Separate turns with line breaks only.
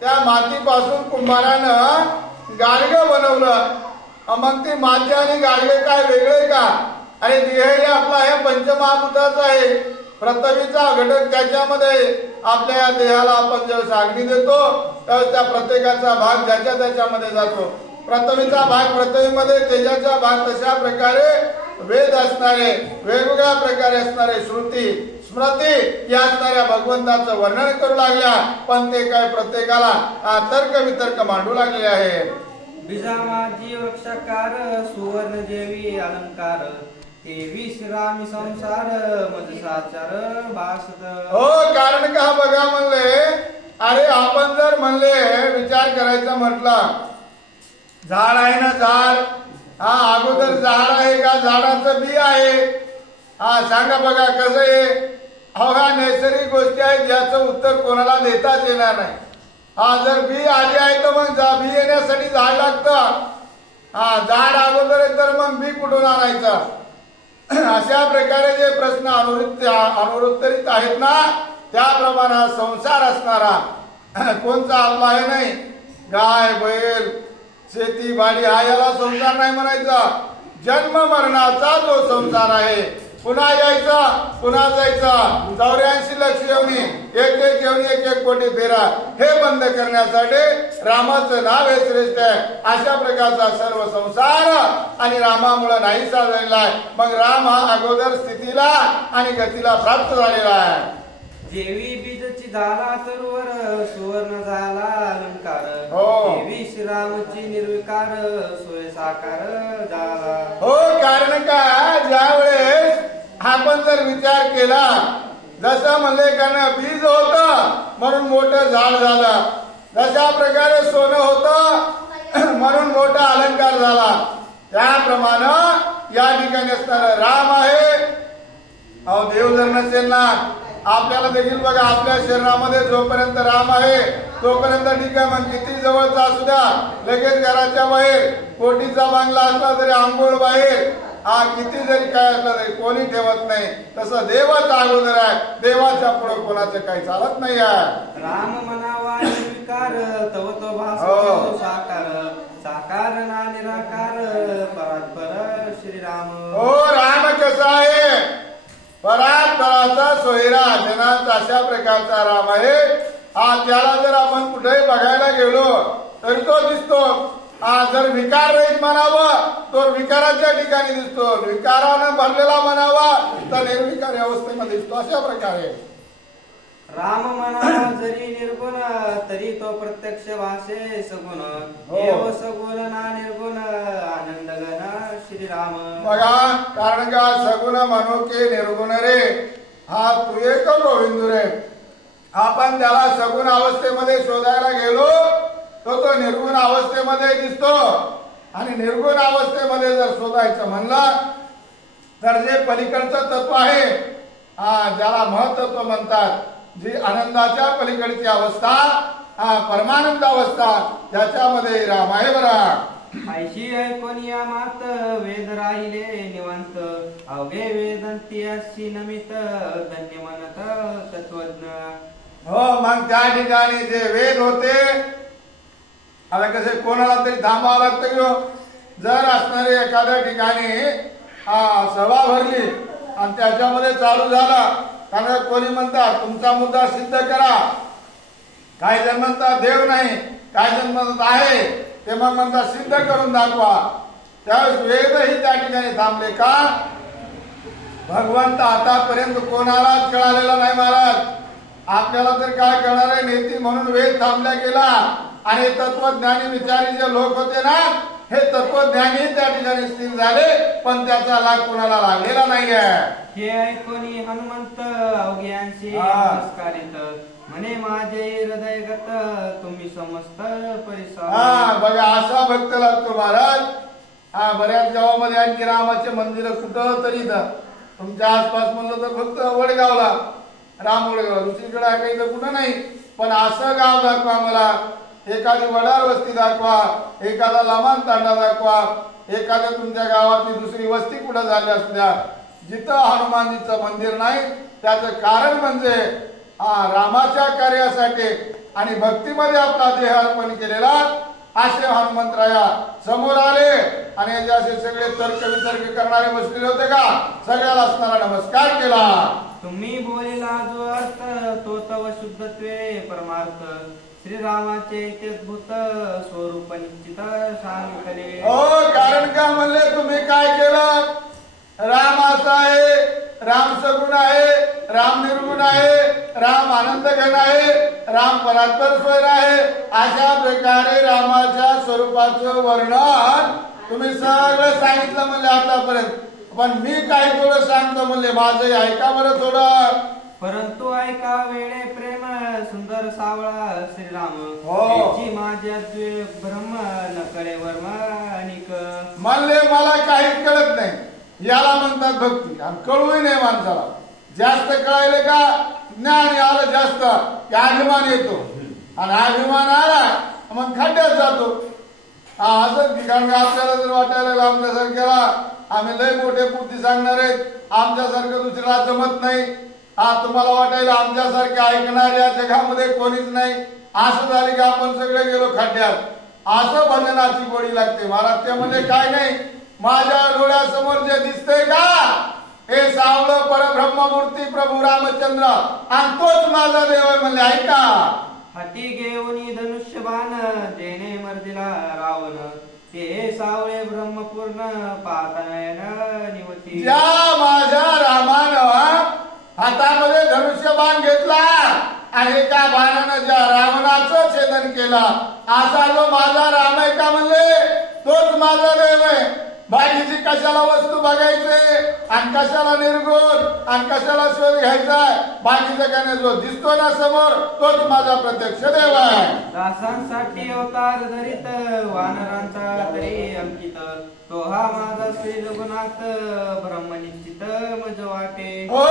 त्या मातीपासून कुंभारानं गाडगं बनवलं. मग ती माती आणि गाडगे काय वेगळे का? आणि देह आपला हे पंचमहाभूताचं आहे. प्रथवीचा घटक त्याच्यामध्ये आपल्या या देहाला आपण ज्यावेळेस अग्नी देतो त्यावेळेस त्या प्रत्येकाचा भाग ज्याच्या त्याच्यामध्ये जातो. प्रथमीचा भाग प्रथमीमध्ये तेजाचा भाग तशा प्रकारे वेद असणारे वेगवेगळ्या प्रकारे असणारे श्रुती स्मृती या असणाऱ्या भगवंताचं वर्णन करू लागल्या. पण ते काय प्रत्येकाला तर्क वितर्क मांडू लागले आहे
बीजामाजी वृक्षकार सुवर्ण देवी अलंकार. तेवीस रामी संसार मज साचार बासत
हो कारण का बघा म्हणले? अरे आपण जर म्हणले विचार करायचा म्हटला. झाड आहे ना झाड? हा अगोदर झाड आहे का? झाडाचं बी आहे. हा सांगा बघा कसं आहे? अहो ह्या नैसर्गिक गोष्टी आहेत याचं उत्तर कोणाला देताच येणार नाही. हा जर बी आली आहे तर मग जा बी येण्यासाठी झाड लागतं. हा झाड अगोदर आहे तर मग बी कुठून आणायचं? अशा प्रकारे जे प्रश्न अनुवृत्त अनुत्तरित आहेत ना त्याप्रमाणे हा संसार असणारा. कोणचा आत्मा आहे नाही? गाय बैल शेती बाडी हा याला संसार नाही म्हणायचा. जन्म मरणाचा जो संसार आहे पुन्हा यायचा पुन्हा जायचा. चौऱ्याऐंशी लक्ष येऊनी एक एक येऊन एक एक कोटी फेरा. हे बंद करण्यासाठी रामाचं नाव हे श्रेष्ठ आहे. अशा प्रकारचा सर्व संसार आणि रामामुळे नाहीसा झालेला आहे मग राम हा अगोदर स्थितीला आणि गतीला प्राप्त झालेला आहे.
देवी बीजची झाला तरुवर सुवर्ण झाला अलंकार.
हो.
देवी श्रीरामची निर्विकार सोय साकार झाला.
हो कारण का ज्यावेळेस आपण जर विचार केला जसं म्हणले कारण बीज होत म्हणून मोठं झाड झालं. जशा प्रकारे सोनं होत म्हणून मोठा अलंकार झाला. त्याप्रमाणे या ठिकाणी असणारा राम आहे. अहो देव जर नसेल ना आपल्याला देखील बघा आपल्या शरीरामध्ये जोपर्यंत राम आहे तोपर्यंत ठीक आहे मग किती जवळचा असू द्या. लगेच घराच्या बाहेर कोटीचा बांगला असला तरी आंघोळ बाहेर हा किती जरी काय असलं तरी कोणी ठेवत नाही. तसं देवाचा अगोदर आहे. देवाच्या पुढे कोणाचं काही चालत नाही आहे.
राम म्हणावा निर्विकार तव तो
हो.
साकार. साकार ना निराकार परात्पर श्रीराम.
हो राम कसा आहे? परात्पराचा सोयरा जनाचा अशा प्रकारचा राम आहे. हा त्याला जर आपण कुठेही बघायला गेलो तरी तो दिसतो. हा जर विकार रहित म्हणावं तो विकाराच्या ठिकाणी दिसतो. विकारानं भरलेला म्हणावा तर निर्विकार अवस्थेमध्ये दिसतो. अशा प्रकारे.
राम म्हणावा जरी निर्गुण तरी तो प्रत्यक्ष भाषे सगुण.
हो.
देव सगुण ना निर्गुण आनंद गण श्रीराम.
बघा कारण का सगुण म्हणू की निर्गुण रे? हा तू एक गोविंदू रे. आपण त्याला सगुण अवस्थेमध्ये शोधायला गेलो तो तो निर्गुण अवस्थेमध्ये दिसतो. आणि निर्गुण अवस्थेमध्ये जर शोधायचं म्हणलं तर जे पलीकडचं तत्व आहे हा ज्याला महतत्व म्हणतात जी आनंदाच्या पलीकडची अवस्था हा परमानंद अवस्था त्याच्यामध्ये राम आहे बरा.
ऐशी ऐकून या मात वेद राहिले निवांत. अवघे वेदंती अशी नमित धन्य म्हणत तत्वज्ञ
हो मग त्या ठिकाणी जे वेद होते आता कसं कोणाला तरी थांबावं लागतं किंवा हो, जर असणारे एखाद्या ठिकाणी हा सभा भरली आणि त्याच्यामध्ये चालू झाला त्यामुळे कोणी म्हणतात तुमचा मुद्दा सिद्ध करा. काही जण म्हणतात देव नाही. काही जण म्हणत आहे. ते मग म्हणतात सिद्ध करून दाखवा. त्यावेळेस वेदही त्या ठिकाणी थांबले का? भगवंत आतापर्यंत कोणालाच कळालेला नाही महाराज. आपल्याला तर काय कळणार आहे? नेती म्हणून वेद थांबला गेला. आणि तत्वज्ञानी विचारी जे लोक होते ना हे तत्वज्ञानी त्या ठिकाणी स्थिर झाले पण त्याचा लाभ कोणाला लागलेला नाही आहे
हे ऐकून हनुमंत अवघ्यांशी
हा.
नमस्कारित म्हणे माझे हृदयगत तुम्ही समस्त
हा
परिसर
बघा असा भक्त लागतो महाराज. हा बऱ्याच गावामध्ये आणखी रामाचे मंदिर कुठं तरी तुमच्या आसपास म्हणलं तर फक्त वडगावला राम वडगाव. दुसरीकडे आहे काही तर कुठं नाही. पण असं गाव दाखवा मला एखादी वडार वस्ती दाखवा एखादा लमान तांडा दाखवा एखाद्या तुमच्या गावातली दुसरी वस्ती कुठं झाली असल्या जिथं हनुमानजीचं मंदिर नाही त्याचं कारण म्हणजे हा रामाच्या कार्यासाठी आणि भक्तीमध्ये आपला देह अर्पण केलेला असे हनुमंतराया समोर आले. आणि याचे असे सगळे तर्क वितर्क करणारे बसलेले होते का? सगळ्याला असणारा नमस्कार केला.
तुम्ही बोलिला जो अर्थ तो तव शुद्धत्वे परमार्थ. श्रीरामाचे इत्यद्भुत स्वरूप निश्चित सांगितले.
हो कारण का म्हणले तुम्ही काय केलं? राम असा आहे राम सगुण आहे राम निर्गुण आहे राम आनंद घन आहे राम परात्पर स्वर आहे. अशा प्रकारे रामाच्या स्वरूपाचं वर्णन तुम्ही सगळं सांगितलं म्हणले आतापर्यंत. पण मी काही थोडं सांगतो म्हणले माझं ऐका बरं थोडं.
परंतु ऐका वेळे प्रेम सुंदर सावळा श्रीराम.
हो.
माझ्या द्वे ब्रह्म न कळे वर्म अनिक.
म्हणले मला काहीच कळत नाही. याला म्हणतात भक्ती. आणि कळूही नाही माणसाला. जास्त कळायले का? ज्ञान आलं जास्त. की अभिमान येतो. आणि अभिमान आला मग खड्ड्यात जातो. हा असंच की कारण का आपल्याला जर वाटायला लागलं आमच्यासारख्याला आम्ही लय मोठे बुद्धी सांगणार आहेत. आमच्यासारखं दुसऱ्याला जमत नाही. हा तुम्हाला वाटायला आमच्यासारखे ऐकणाऱ्या जगामध्ये कोणीच नाही. असं झाले की आपण सगळे गेलो खड्ड्यात. असं भजनाची गोडी लागते. महाराज त्यामध्ये काय नाही? माझ्या डोळ्यासमोर जे दिसतंय का? हे सावळं परब्रह्ममूर्ती प्रभू रामचंद्र. आणि तोच माझा देव आहे म्हणले. ऐका
हाती घेऊन धनुष्यबाण जेणे मर्दिला रावण. ते सावळे ब्रह्मपूर्ण पाहतायन निवती.
ज्या माझ्या रामानं हातामध्ये धनुष्यबाण घेतला आणि त्या बाणानं ज्या रावणाचं छेदन केलं असा जो माझा राम आहे का म्हणले? तोच माझा देव आहे. बाकीची कशाला वस्तू बघायचे? आणि कशाला निर्गुण? आणि कशाला शोध घ्यायचा? बाकीचं काय जो दिसतो ना समोर तोच माझा प्रत्यक्ष देव आहे.
दासांसाठी अवतार धरीत वानरांचा तरी अंकित. तो हा माझा श्री रघुनाथ ब्रह्मनिश्चित मज वाटे
हो